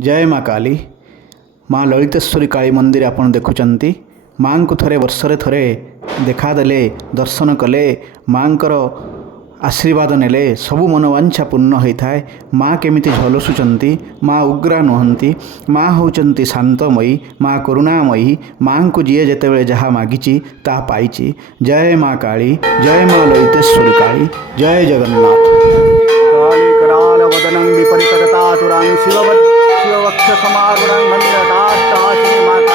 जय माँ काली। माँ ललितेश्वरी काली मंदिर आपण देखुचंती। माँ को थरे वर्षरे थरे देखादेले दर्शन कले माँकर आशीर्वाद नेले सबु मनोवांछा पूर्ण होता है। माँ केमिति झलसुचंती, माँ उग्रा नुहंती, माँ होचंती शांतमयी, माँ करुणामयी। माँ को जीए जेतेबेले जहाँ मागिची ता पाइची। जय माँ काली, जय माँ ललितेश्वरी काली, जय जगन्नाथ। काली कराल वदनं विपरीतगतातुरां शिववक्ष समारुणं मन्ददाट्टाशिनी माता